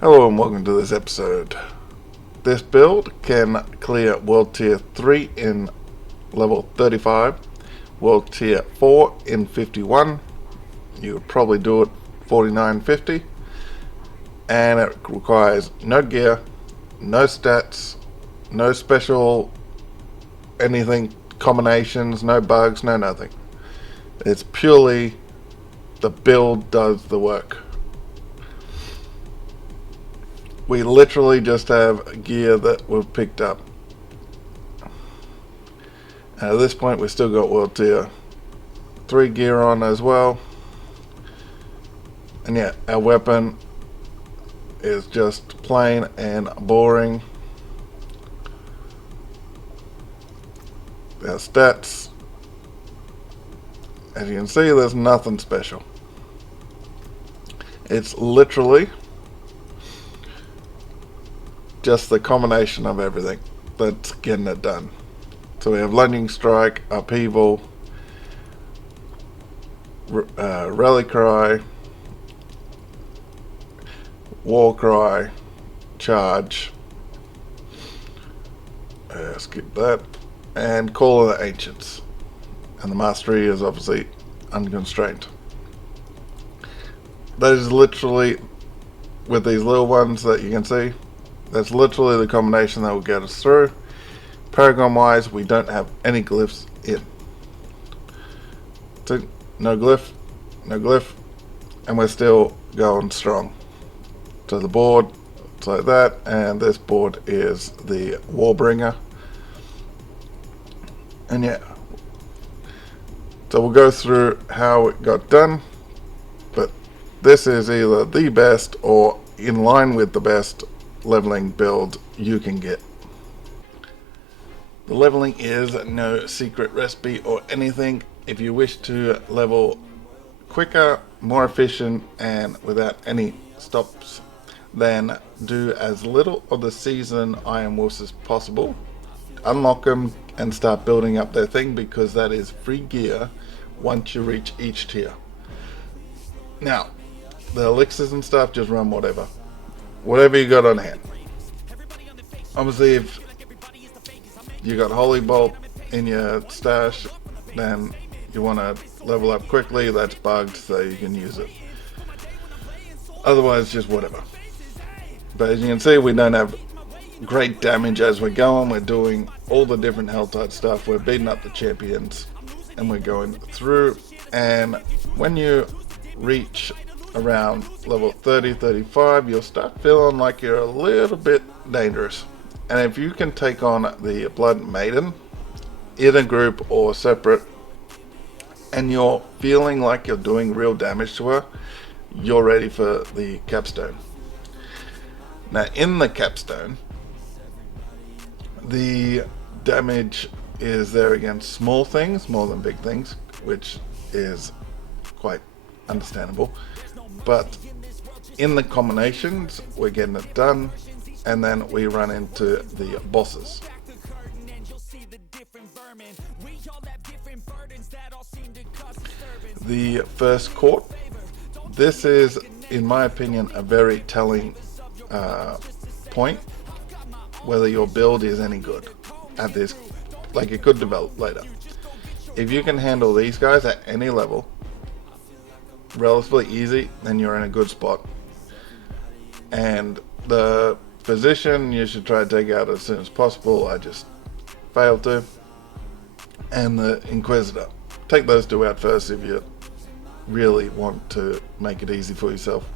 Hello and welcome to this episode. This build can clear World Tier 3 in level 35, World Tier 4 in 51, you would probably do it 49-50, and it requires no gear, no stats, no special anything, combinations, no bugs, no nothing. It's purely the build does the work. We literally just have gear that we've picked up. At this point we've still got World Tier 3 gear on as well. And yeah, our weapon is just plain and boring. Our stats, as you can see, there's nothing special. It's literally just the combination of everything that's getting it done. So we have Lightning Strike, Upheaval, Rally Cry, War Cry, Charge, skip that, and Call of the Ancients. And the Mastery is obviously unconstrained. That is literally, with these little ones that you can see, that's literally the combination that will get us through. Paragon wise, we don't have any glyphs in. So, no glyph, and we're still going strong. So the board, it's like that, and this board is the Warbringer. And yeah, so we'll go through how it got done, but this is either the best or in line with the best leveling build you can get. The leveling is no secret recipe or anything. If you wish to level quicker, more efficient, and without any stops, then do as little of the season Iron Wolves as possible. Unlock them and start building up their thing, because that is free gear once you reach each tier. Now, the elixirs and stuff, just run whatever you got on hand. Obviously, if you got Holy Bolt in your stash, then you want to level up quickly, that's bugged, so you can use it. Otherwise, just whatever. But as you can see, we don't have great damage as we're going. We're doing all the different hell type stuff. We're beating up the champions, and we're going through. And when you reach around level 30-35, you'll start feeling like you're a little bit dangerous. And if you can take on the Blood Maiden in a group or separate, and you're feeling like you're doing real damage to her, you're ready for the capstone. Now in the capstone, the damage is there against small things more than big things, which is quite understandable. But in the combinations, we're getting it done, and then we run into the bosses. The first court, this is, in my opinion, a very telling point whether your build is any good at this. Like, it could develop later. If you can handle these guys at any level relatively easy, then you're in a good spot. And the physician you should try to take out as soon as possible. I just failed to. And the Inquisitor, take those two out first if you really want to make it easy for yourself.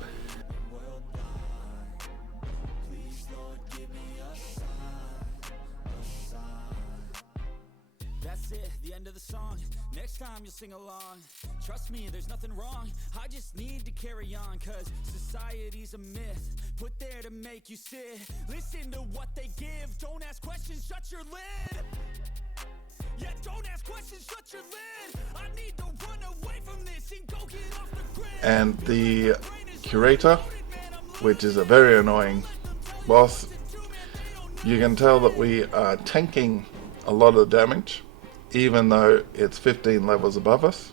That's it, the end of the song. Next time you'll sing along. Trust me, there's nothing wrong. I just need to carry on, cause society's a myth put there to make you sit. Listen to what they give. Don't ask questions, shut your lid. Yeah, don't ask questions, shut your lid. I need to run away from this and go get off the grid. And the Curator, which is a very annoying boss. You can tell that we are tanking a lot of damage, even though it's 15 levels above us.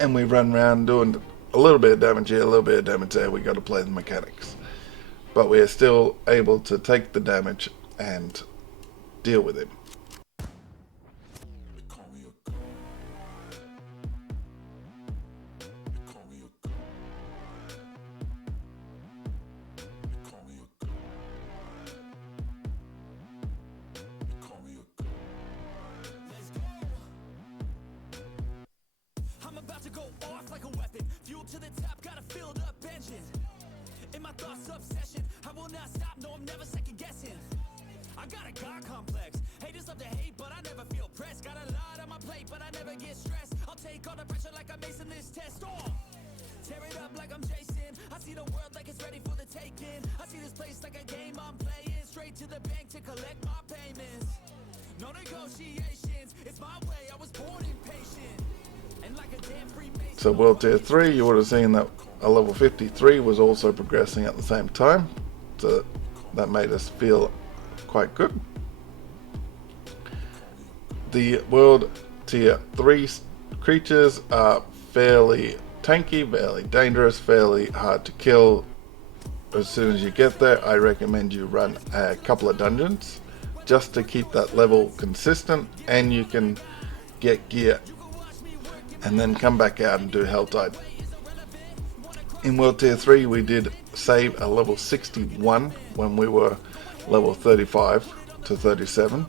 And we run around doing a little bit of damage here, a little bit of damage there. We got to play the mechanics, but we are still able to take the damage and deal with him. I'm about to go off like a weapon, fuel to the top, got a filled up engine. In my thoughts, obsession, I will not stop, no, I'm never second guessing. I got a God complex, haters love to hate, but I never feel pressed. Got a lot on my plate, but I never get stressed. I'll take all the pressure like I'm acing this test. Tear it up like I'm Jason. I see the world like it's ready for the taking. I see this place like a game I'm playing. Straight to the bank to collect my payments. No negotiations, it's my way, I was born impatient. And like a damn Freemason. So World Tier 3, you would have seen that a level 53 was also progressing at the same time. So that made us feel quite good. The World Tier 3 creatures are fairly tanky, fairly dangerous, fairly hard to kill. As soon as you get there, I recommend you run a couple of dungeons just to keep that level consistent, and you can get gear and then come back out and do Hell Tide. In World Tier 3 we did save a level 61 when we were level 35 to 37,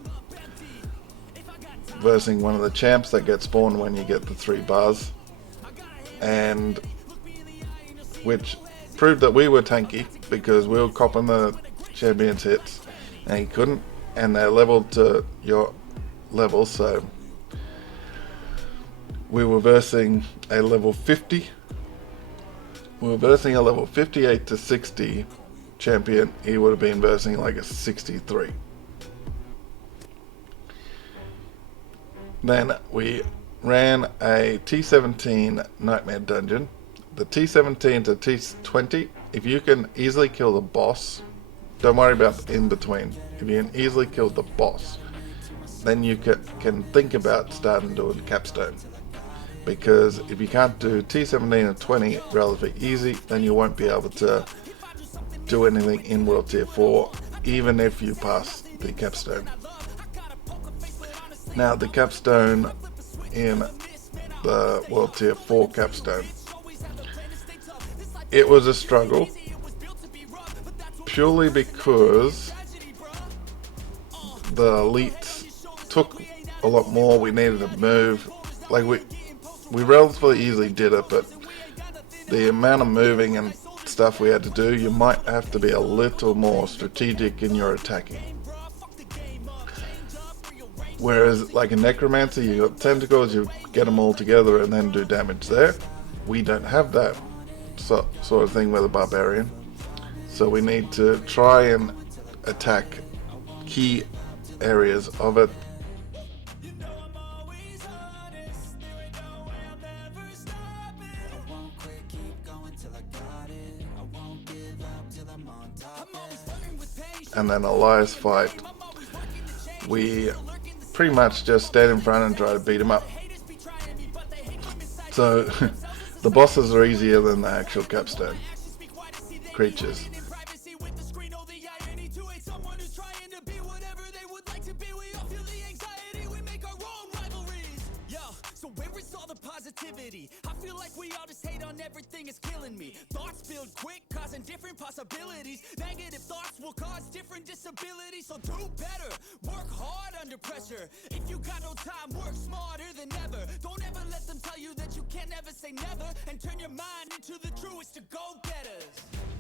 versing one of the champs that get spawned when you get the 3 bars, and which proved that we were tanky because we were copping the champions hits and he couldn't, and they're leveled to your level, so we were versing a level 50. We were versing a level 58 to 60 champion. He would have been versing like a 63. Then we ran a T17 Nightmare Dungeon. The T17 to T20, if you can easily kill the boss, don't worry about the in between. If you can easily kill the boss, then you can think about starting doing capstone. Because if you can't do T17 and 20 relatively easy, then you won't be able to do anything in World Tier 4, even if you pass the capstone. Now the capstone in the World Tier 4 capstone, it was a struggle, purely because the elites took a lot more. We needed to move, like we relatively easily did it, but the amount of moving and stuff we had to do, you might have to be a little more strategic in your attacking. Whereas like a necromancer, you got tentacles, you get them all together and then do damage there. We don't have that sort of thing with a barbarian, so we need to try and attack key areas of it. And then Elias fight, we pretty much just stand in front and try to beat him up. So the bosses are easier than the actual capstone creatures. I feel like we all just hate on everything, is killing me. Thoughts build quick, causing different possibilities. Negative thoughts will cause different disabilities. So do better, work hard under pressure. If you got no time, work smarter than ever. Don't ever let them tell you that you can't never say never, and turn your mind into the truest to go-getters.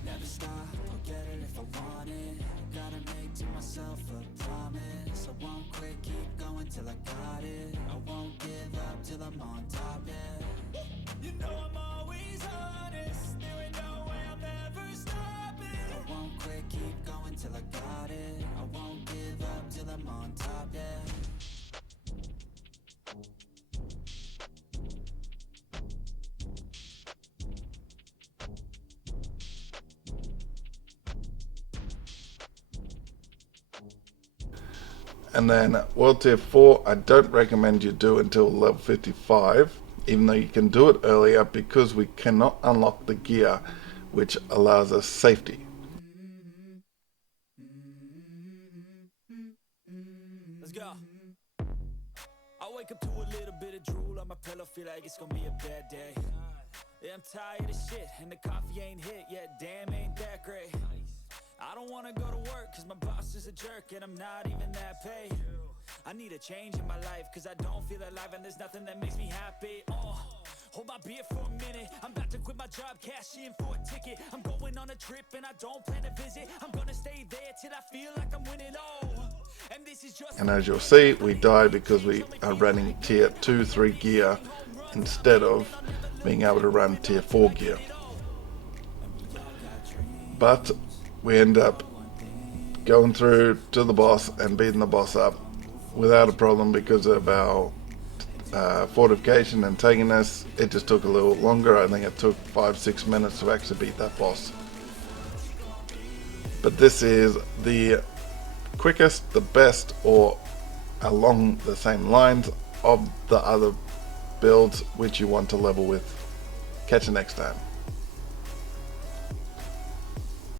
Never stop, I'll get it if I want it. Gotta make to myself a promise. I won't quit, keep going till I got it. I won't give up till I'm on top, yeah. You know I'm always honest. There ain't no way I'm never stopping. I won't quit, keep going till I got it. I won't give up till I'm on top, yeah. And then World Tier 4, I don't recommend you do until level 55. even though you can do it earlier, because we cannot unlock the gear which allows us safety. Let's go. I wake up to a little bit of drool on my pillow, feel like it's gonna be a bad day. Yeah, I'm tired of shit, and the coffee ain't hit yet, damn, ain't that great. I don't wanna go to work, cause my boss is a jerk, and I'm not even that paid. I need a change in my life, cause I don't feel alive, and there's nothing that makes me happy. Hold my beer for a minute, I'm about to quit my job, cash in for a ticket. I'm going on a trip, and I don't plan to visit. I'm gonna stay there till I feel like I'm winning, and this is just... And as you'll see, we die because we are running tier 2-3 gear instead of being able to run tier 4 gear. But we end up going through to the boss and beating the boss up without a problem because of our fortification and taking us. It just took a little longer. I think it took 5-6 minutes to actually beat that boss. But this is the quickest, the best, or along the same lines of the other builds which you want to level with. Catch you next time.